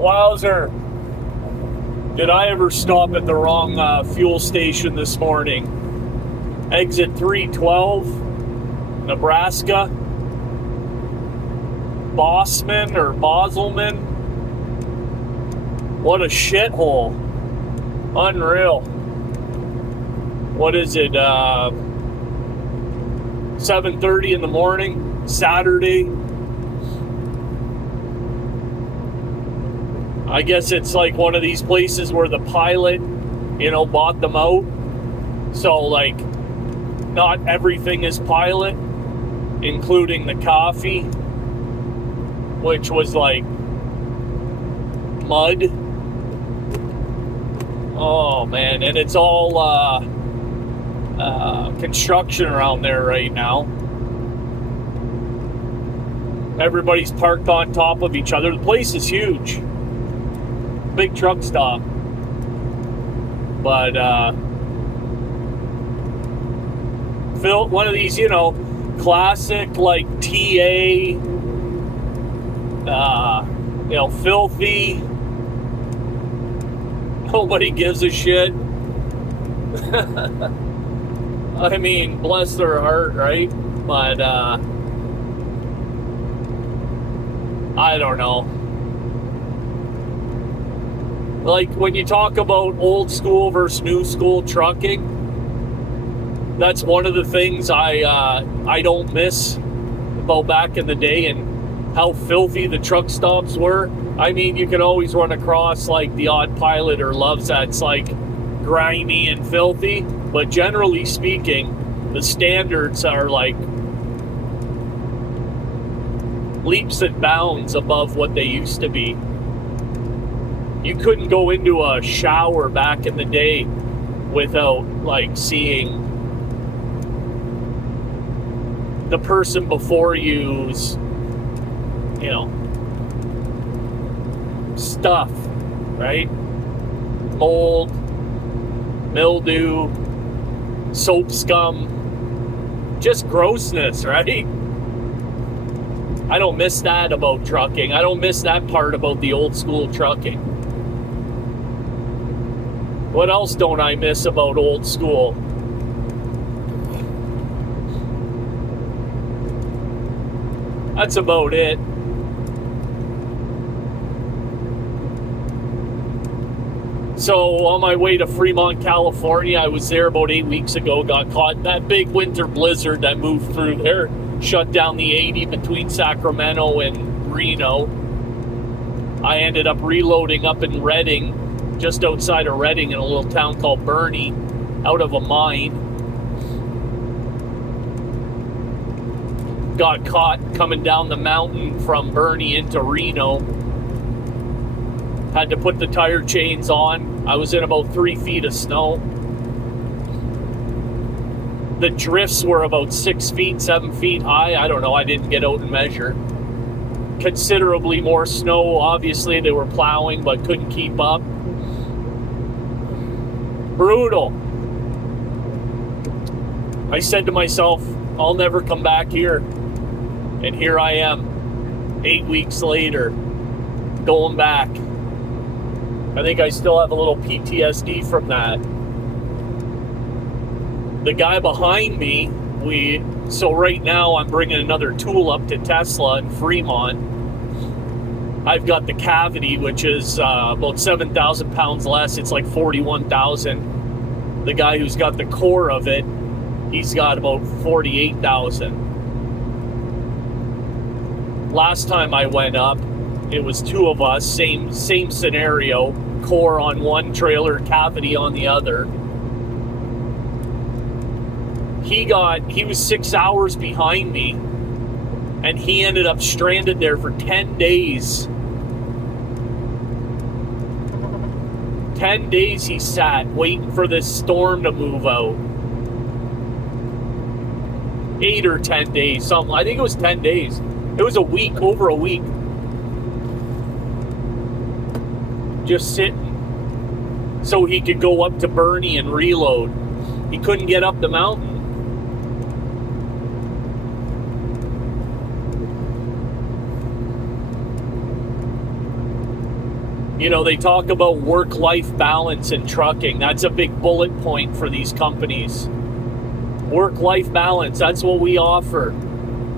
Wowzer. Did I ever stop at the wrong fuel station this morning? Exit 312, Nebraska. Bossman or Boselman. What a shithole. Unreal. What is it? 7:30 in the morning, Saturday. I guess it's like one of these places where the pilot, bought them out. So, like, not everything is pilot, including the coffee, which was like mud. Oh, man. And it's all construction around there right now. Everybody's parked on top of each other. The place is huge. Big truck stop. But Phil, one of these, classic like TA, filthy. Nobody gives a shit. I mean, bless their heart, right? But I don't know. Like, when you talk about old school versus new school trucking, that's one of the things I don't miss about back in the day, and how filthy the truck stops were. I mean, you can always run across like the odd pilot or loves that's like grimy and filthy, but generally speaking, the standards are like leaps and bounds above what they used to be. You couldn't go into a shower back in the day without like seeing the person before you's, stuff, right? Mold, mildew, soap scum, just grossness, right? I don't miss that about trucking. I don't miss that part about the old school trucking. What else don't I miss about old school? That's about it. So on my way to Fremont, California, I was there about 8 weeks ago, got caught in that big winter blizzard that moved through there, shut down the 80 between Sacramento and Reno. I ended up reloading up in Redding, just outside of Redding, in a little town called Bernie, out of a mine. Got caught coming down the mountain from Bernie into Reno. Had to put the tire chains on. I was in about 3 feet of snow. The drifts were about 6 feet, 7 feet high. I don't know. I didn't get out and measure. Considerably more snow. Obviously, they were plowing, but couldn't keep up. Brutal. I said to myself, I'll never come back here. And here I am, 8 weeks later, going back. I think I still have a little PTSD from that. The guy behind me, so right now I'm bringing another tool up to Tesla in Fremont. I've got the Cavity, which is about 7,000 pounds less. It's like 41,000. The guy who's got the core of it, he's got about 48,000. Last time I went up, it was two of us, same scenario, core on one trailer, Cavity on the other. He was 6 hours behind me, and he ended up stranded there for 10 days. 10 days he sat waiting for this storm to move out. 8 or 10 days, something. I think it was 10 days. It was a week, over a week. Just sitting so he could go up to Bernie and reload. He couldn't get up the mountain. They talk about work-life balance in trucking. That's a big bullet point for these companies. Work-life balance, that's what we offer.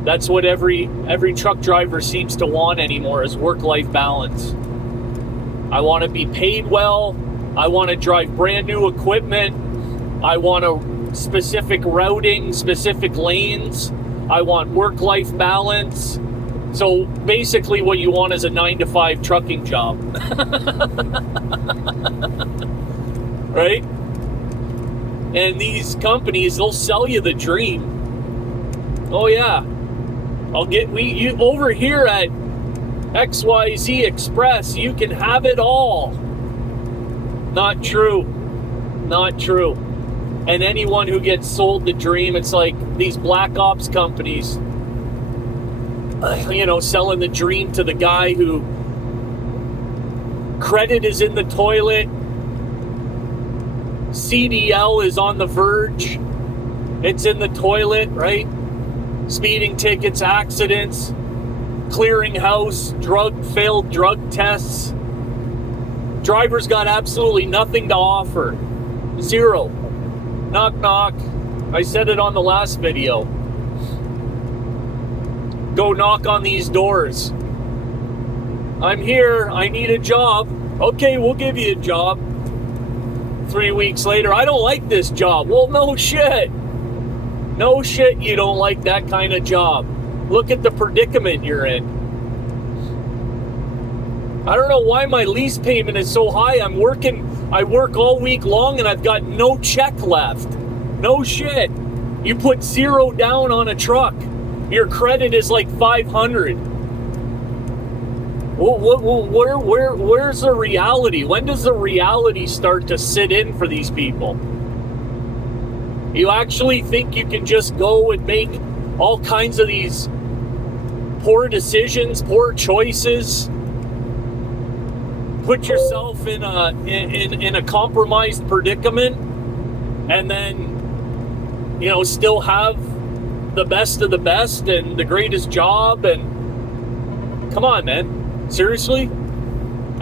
That's what every truck driver seems to want anymore, is work-life balance. I want to be paid well. I want to drive brand new equipment. I want a specific routing, specific lanes. I want work-life balance. So basically what you want is a 9-to-5 trucking job. Right? And these companies, they'll sell you the dream. Oh yeah. You over here at XYZ Express, you can have it all. Not true. Not true. And anyone who gets sold the dream, it's like these black ops companies, selling the dream to the guy who credit is in the toilet, CDL is on the verge, it's in the toilet, right? Speeding tickets, accidents, clearing house, failed drug tests. Drivers got absolutely nothing to offer. Zero. Knock, knock. I said it on the last video. Go knock on these doors. I'm here. I need a job. Okay, we'll give you a job. 3 weeks later, I don't like this job. Well, no shit. No shit, you don't like that kind of job. Look at the predicament you're in. I don't know why my lease payment is so high. I work all week long and I've got no check left. No shit. You put zero down on a truck. Your credit is like 500. Where's the reality? When does the reality start to sit in for these people? You actually think you can just go and make all kinds of these poor decisions, poor choices, put yourself in a compromised predicament, and then still have the best of the best and the greatest job? And come on, man, seriously?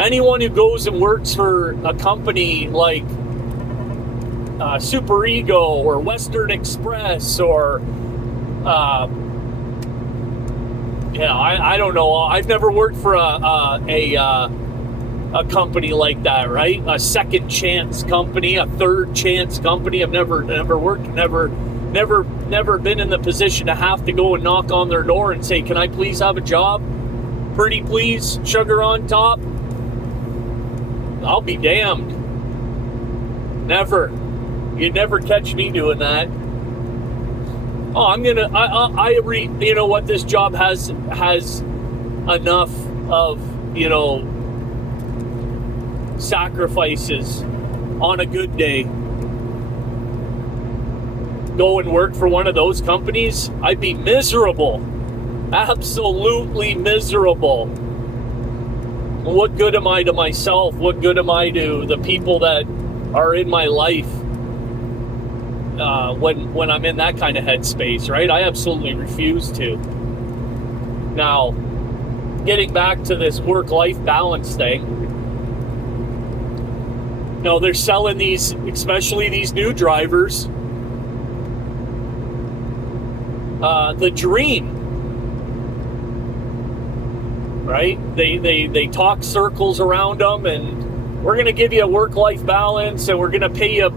Anyone who goes and works for a company like Super Ego or Western Express or I don't know. I've never worked for a company like that, right? A second chance company, a third chance company. I've never worked, never been in the position to have to go and knock on their door and say, "Can I please have a job? Pretty please, sugar on top." I'll be damned. Never. You'd never catch me doing that. Oh, you know what? This job has enough of, sacrifices on a good day. Go and work for one of those companies, I'd be miserable. Absolutely miserable. What good am I to myself? What good am I to the people that are in my life when I'm in that kind of headspace, right? I absolutely refuse to. Now, getting back to this work-life balance thing, they're selling these, especially these new drivers, the dream, right? They talk circles around them, and we're going to give you a work-life balance, and we're going to pay you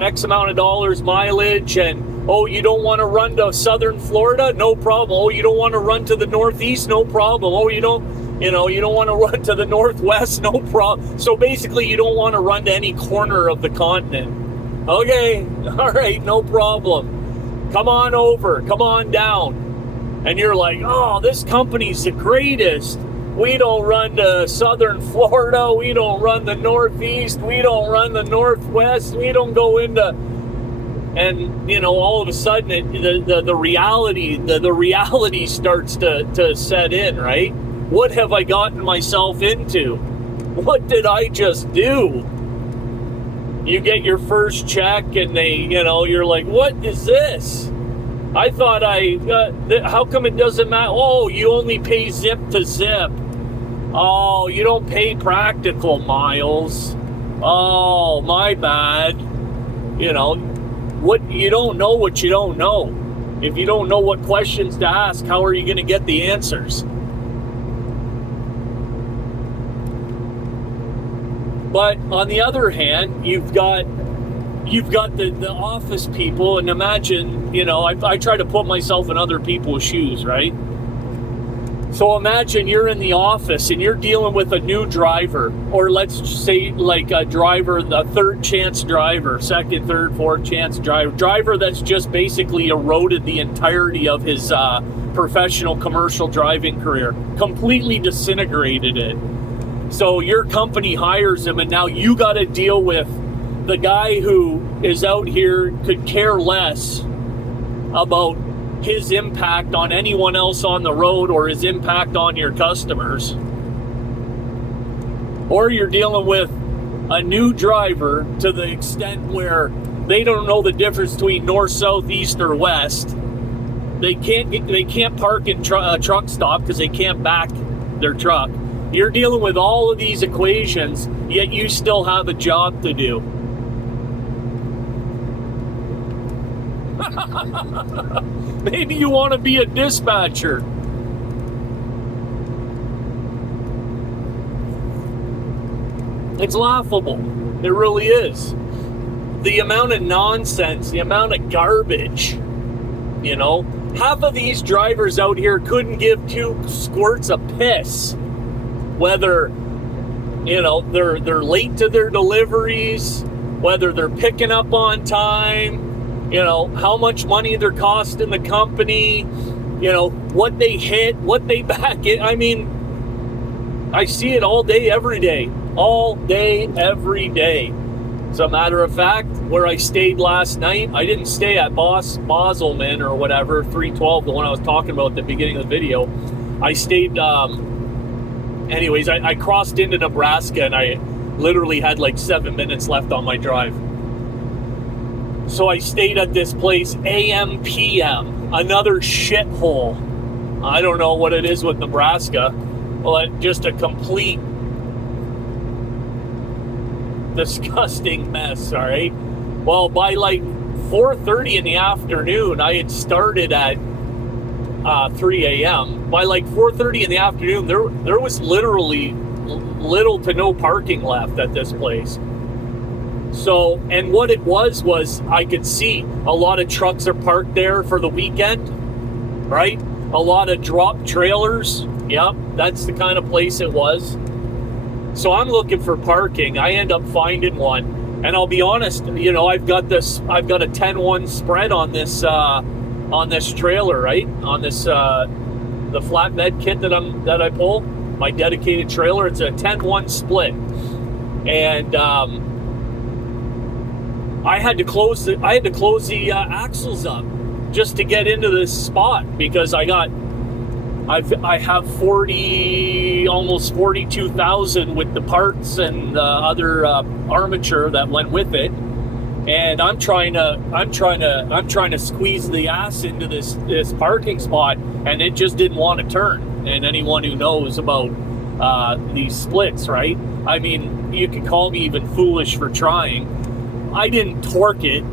X amount of dollars mileage, and you don't want to run to southern Florida? No problem. You don't want to run to the Northeast? No problem. You don't want to run to the Northwest? No problem. So basically, you don't want to run to any corner of the continent. Okay, all right, no problem. Come on over, come on down. And you're like, oh, this company's the greatest. We don't run to southern Florida. We don't run the Northeast. We don't run the Northwest. We don't go into... And, all of a sudden, the reality starts to set in, right? What have I gotten myself into? What did I just do? You get your first check and you're like, what is this? I thought how come it doesn't matter? Oh, you only pay zip to zip. Oh, you don't pay practical miles. Oh, my bad. You know, what you don't know what you don't know. If you don't know what questions to ask, how are you going to get the answers? But on the other hand, you've got the office people, and imagine, you know, I try to put myself in other people's shoes, right? So imagine you're in the office and you're dealing with a new driver, or let's say like a driver, a third chance driver, second, third, fourth chance driver that's just basically eroded the entirety of his professional commercial driving career, completely disintegrated it. So your company hires him, and now you got to deal with the guy who is out here, could care less about his impact on anyone else on the road or his impact on your customers. Or you're dealing with a new driver to the extent where they don't know the difference between north, south, east, or west. They can't park in a truck stop because they can't back their truck. You're dealing with all of these equations, yet you still have a job to do. Maybe you want to be a dispatcher. It's laughable. It really is. The amount of nonsense, the amount of garbage, you know. Half of these drivers out here couldn't give two squirts of piss whether, you know, they're late to their deliveries, whether they're picking up on time, you know, how much money they're costing the company, you know, what they hit, what they back it. I mean, I see it all day, every day. All day, every day. As a matter of fact, where I stayed last night, I didn't stay at Boselman or whatever, 312, the one I was talking about at the beginning of the video. I stayed, anyways, I crossed into Nebraska, and I literally had like 7 minutes left on my drive. So I stayed at this place, AM PM, another shithole. I don't know what it is with Nebraska, but just a complete disgusting mess, all right? Well, by like 4:30 in the afternoon, I had started at 3 a.m. By like 4:30 in the afternoon, there was literally little to no parking left at this place. So, and what it was I could see a lot of trucks are parked there for the weekend, right? A lot of drop trailers. Yep, that's the kind of place it was. So I'm looking for parking. I end up finding one, and I'll be honest, you know, I've got a 10-1 spread on this trailer, right? On this the flatbed kit that I pull, my dedicated trailer. It's a 10-1 split, and I had to close the axles up just to get into this spot, because I have 40, almost 42,000 with the parts and the other armature that went with it, and I'm trying to squeeze the ass into this parking spot, and it just didn't want to turn. And anyone who knows about these splits, right? I mean, you can call me even foolish for trying. I didn't torque it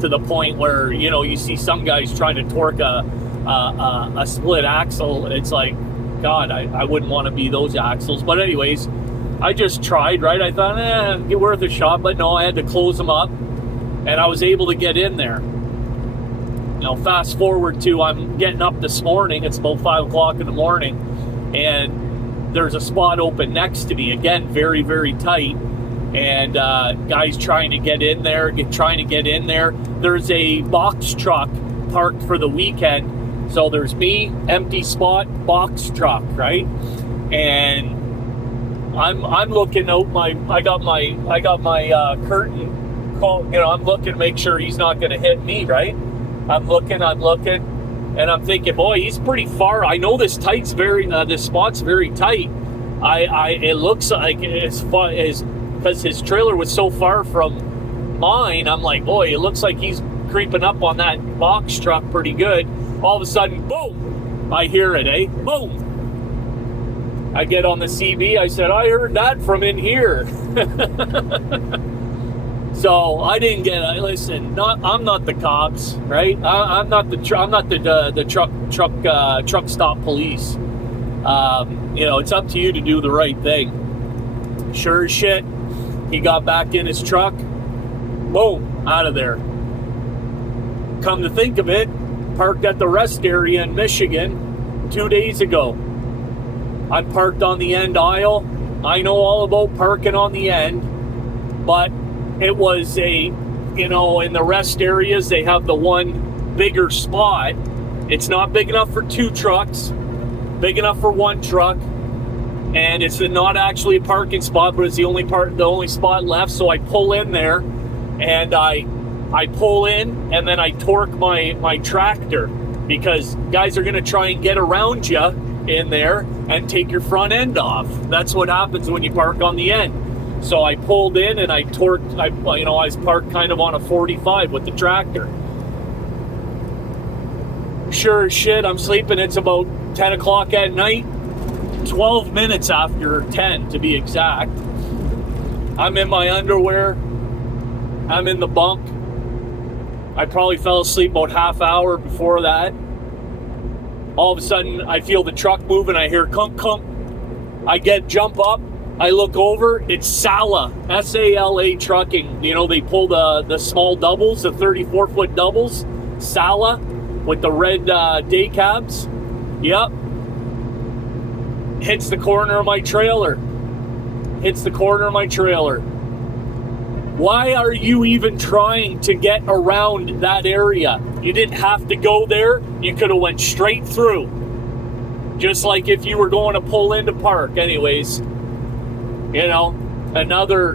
to the point where, you know, you see some guys trying to torque a split axle. It's like, God, I wouldn't want to be those axles. But anyways, I just tried, right? I thought, get worth a shot, but no, I had to close them up, and I was able to get in there. You know, fast forward to, I'm getting up this morning, it's about 5 o'clock in the morning, and there's a spot open next to me, again, very, very tight, and guys trying to get in there. There's a box truck parked for the weekend. So there's me, empty spot, box truck, right? And I'm looking out I got my curtain, you know, I'm looking to make sure he's not going to hit me, right? I'm looking, and I'm thinking, boy, he's pretty far. I know this spot's very tight. It looks like it's because his trailer was so far from mine. I'm like, boy, it looks like he's creeping up on that box truck pretty good. All of a sudden, boom, I hear it, Boom. I get on the CB. I said, I heard that from in here. So I didn't get. Listen, I'm not the cops, right? I'm not the truck stop police. It's up to you to do the right thing. Sure as shit, he got back in his truck. Boom, out of there. Come to think of it, parked at the rest area in Michigan 2 days ago. I'm parked on the end aisle. I know all about parking on the end, but it was in the rest areas, they have the one bigger spot. It's not big enough for 2 trucks, big enough for 1 truck, and it's not actually a parking spot, but it's the only spot left. So I pull in there, and I pull in, and then I torque my tractor, because guys are going to try and get around you in there and take your front end off. That's what happens when you park on the end. So I pulled in and I torqued. I was parked kind of on a 45 with the tractor. Sure as shit, I'm sleeping. It's about 10 o'clock at night. 12 minutes after 10 to be exact. I'm in my underwear. I'm in the bunk. I probably fell asleep about half hour before that. All of a sudden, I feel the truck move and I hear clunk, clunk. I jump up. I look over. It's Sala, S-A-L-A trucking. They pull the small doubles, the 34-foot doubles. Sala with the red day cabs. Yep. Hits the corner of my trailer. Why are you even trying to get around that area? You didn't have to go there. You could have went straight through. Just like if you were going to pull into park. Anyways, another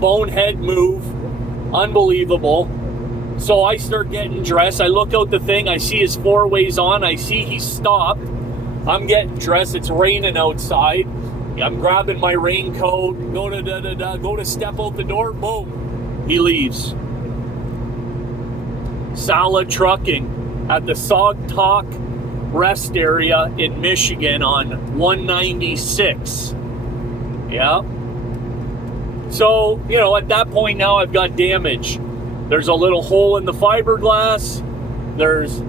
bonehead move. Unbelievable. So I start getting dressed. I look out the thing. I see his 4-ways on. I see he stopped. I'm getting dressed. It's raining outside. I'm grabbing my raincoat, go to step out the door, boom, he leaves. Sala Trucking at the Saugatuck rest area in Michigan on 196. Yeah. So, at that point now I've got damage. There's a little hole in the fiberglass.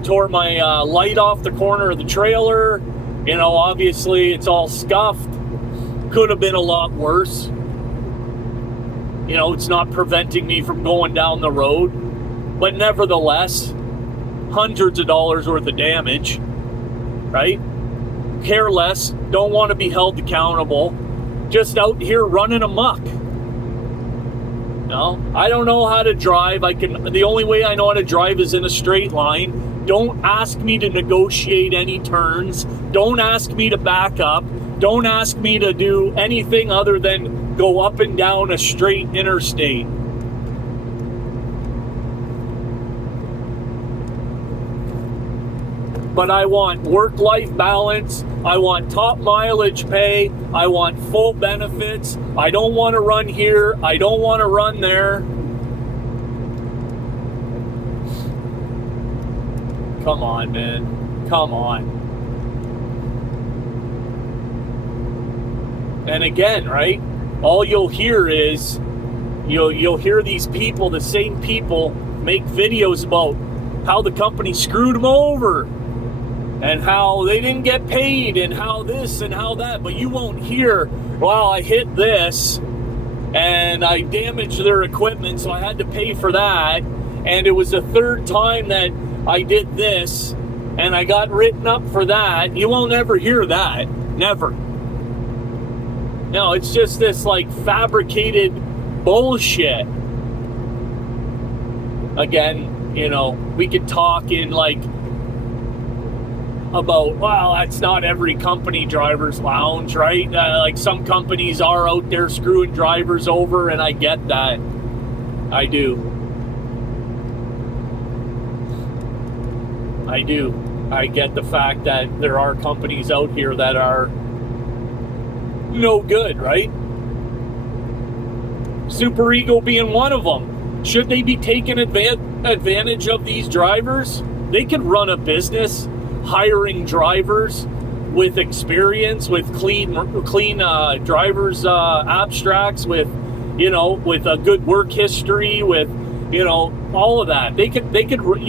Tore my light off the corner of the trailer. Obviously it's all scuffed. Could have been a lot worse. It's not preventing me from going down the road. But nevertheless, hundreds of dollars worth of damage, right? Care less, don't want to be held accountable. Just out here running amok. I don't know how to drive. The only way I know how to drive is in a straight line. Don't ask me to negotiate any turns. Don't ask me to back up. Don't ask me to do anything other than go up and down a straight interstate. But I want work-life balance. I want top mileage pay. I want full benefits. I don't want to run here. I don't want to run there. Come on, man. Come on. And again, right? All you'll hear is, you'll hear these people, the same people, make videos about how the company screwed them over and how they didn't get paid and how this and how that. But you won't hear, well, I hit this and I damaged their equipment, so I had to pay for that. And it was the 3rd time that I did this and I got written up for that. You won't ever hear that. Never. No, it's just this fabricated bullshit. Again, we could talk in about, well, that's not every company driver's lounge, right? Some companies are out there screwing drivers over, and I get that. I do. I get the fact that there are companies out here that are no good, right? Super Ego being one of them. Should they be taking advantage of these drivers? They could run a business hiring drivers with experience, with clean driver's abstracts, with with a good work history, with all of that. You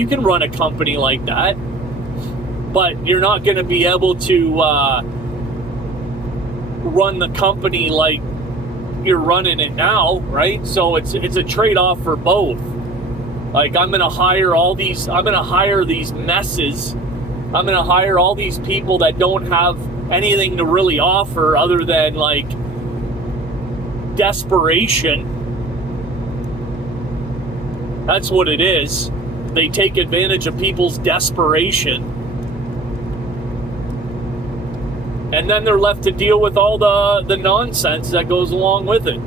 can run a company like that, but you're not going to be able to run the company like you're running it now, right? So it's a trade-off for both. Like, I'm going to hire these messes. I'm going to hire all these people that don't have anything to really offer other than like desperation. That's what it is. They take advantage of people's desperation. And then they're left to deal with all the nonsense that goes along with it.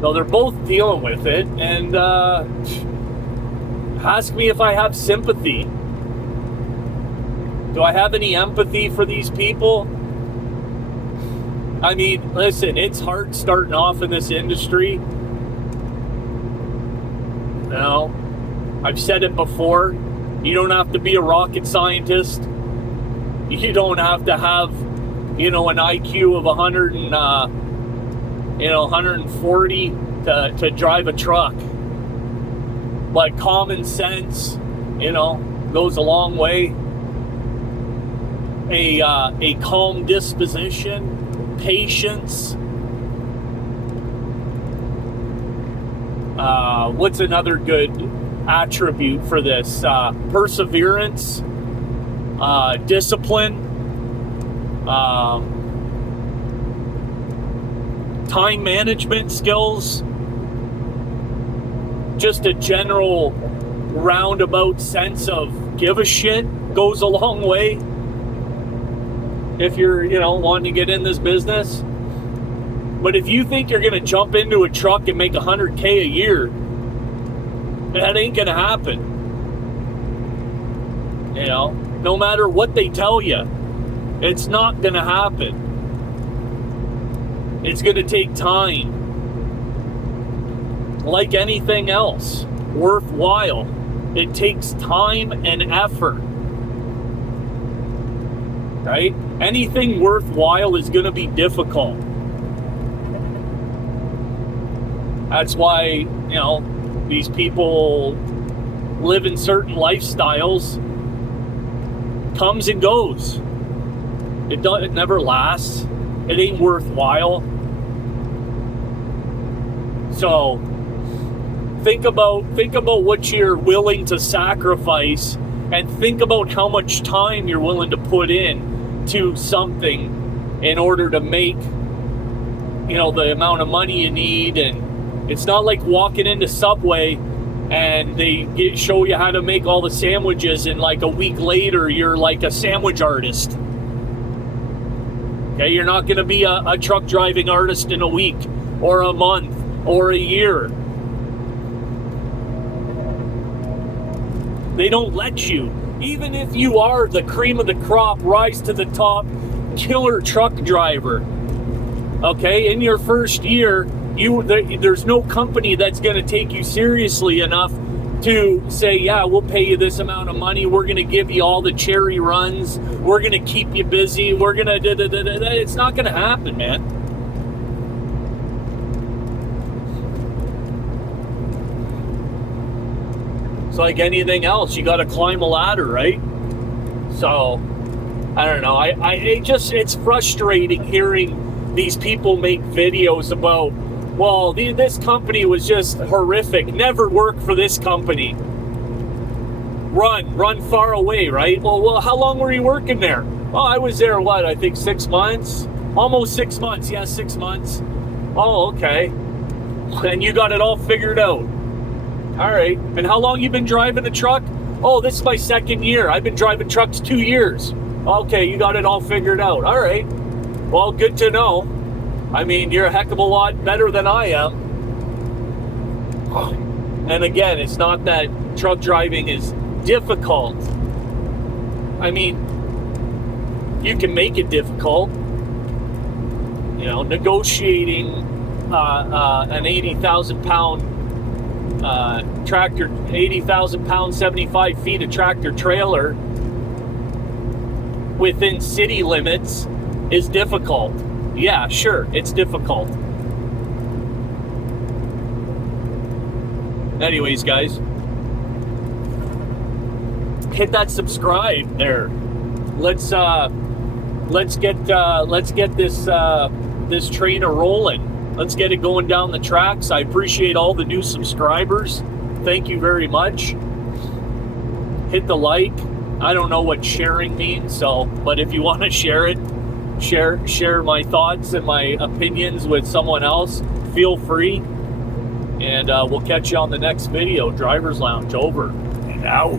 So they're both dealing with it, and ask me if I have sympathy. Do I have any empathy for these people? I mean, listen, it's hard starting off in this industry. I've said it before. You don't have to be a rocket scientist. You don't have to have, an IQ of 140 to drive a truck. But common sense, goes a long way. A calm disposition, patience. What's another good attribute for this? Perseverance, discipline, time management skills, just a general roundabout sense of give a shit goes a long way if you're, wanting to get in this business. But if you think you're going to jump into a truck and make $100K a year, that ain't going to happen. No matter what they tell you, it's not going to happen. It's going to take time. Like anything else worthwhile, it takes time and effort. Right? Anything worthwhile is going to be difficult. That's why, these people live in certain lifestyles. Comes and goes. It never lasts. It ain't worthwhile. So think about what you're willing to sacrifice, and think about how much time you're willing to put in to something in order to make the amount of money you need. And it's not like walking into Subway and they show you how to make all the sandwiches, and like a week later you're like a sandwich artist. Okay, you're not going to be a truck driving artist in a week or a month or a year. They don't let you. Even if you are the cream of the crop, rise to the top, killer truck driver, okay, in your first year, there's no company that's going to take you seriously enough to say, yeah, we'll pay you this amount of money. We're going to give you all the cherry runs. We're going to keep you busy. We're going to It's not going to happen, man. It's like anything else. You got to climb a ladder, right? So, I don't know. It's frustrating hearing these people make videos about, well, this company was just horrific. Never work for this company. Run far away, right? Well, how long were you working there? Well, I was there, I think 6 months? Almost 6 months. Yeah, 6 months. Oh, okay. And you got it all figured out. All right. And how long you been driving a truck? Oh, this is my second year. I've been driving trucks 2 years. Okay, you got it all figured out. All right. Well, good to know. I mean, you're a heck of a lot better than I am. And again, it's not that truck driving is difficult. I mean, you can make it difficult. Negotiating an 80,000 pound tractor, 80,000 pound, 75 feet of tractor trailer within city limits is difficult. Yeah, sure, it's difficult. Anyways, guys, hit that subscribe there. Let's get this train a rolling. Let's get it going down the tracks. I appreciate all the new subscribers. Thank you very much. Hit the like. I don't know what sharing means, but if you want to share it, share my thoughts and my opinions with someone else, feel free. And we'll catch you on the next video. Driver's Lounge over and out.